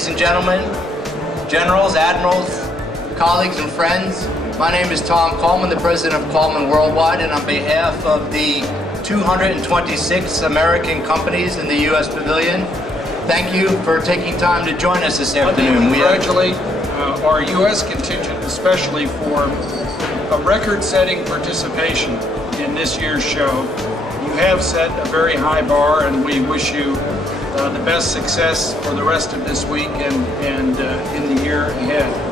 ladies and gentlemen, generals, admirals, colleagues and friends. My name is Tom Coleman, the president of Coleman Worldwide, and on behalf of the 226 American companies in the U.S. Pavilion, thank you for taking time to join us this afternoon. We congratulate our U.S. contingent, especially for a record-setting participation in this year's show. You have set a very high bar, and we wish you the best success for the rest of this week and in the year ahead.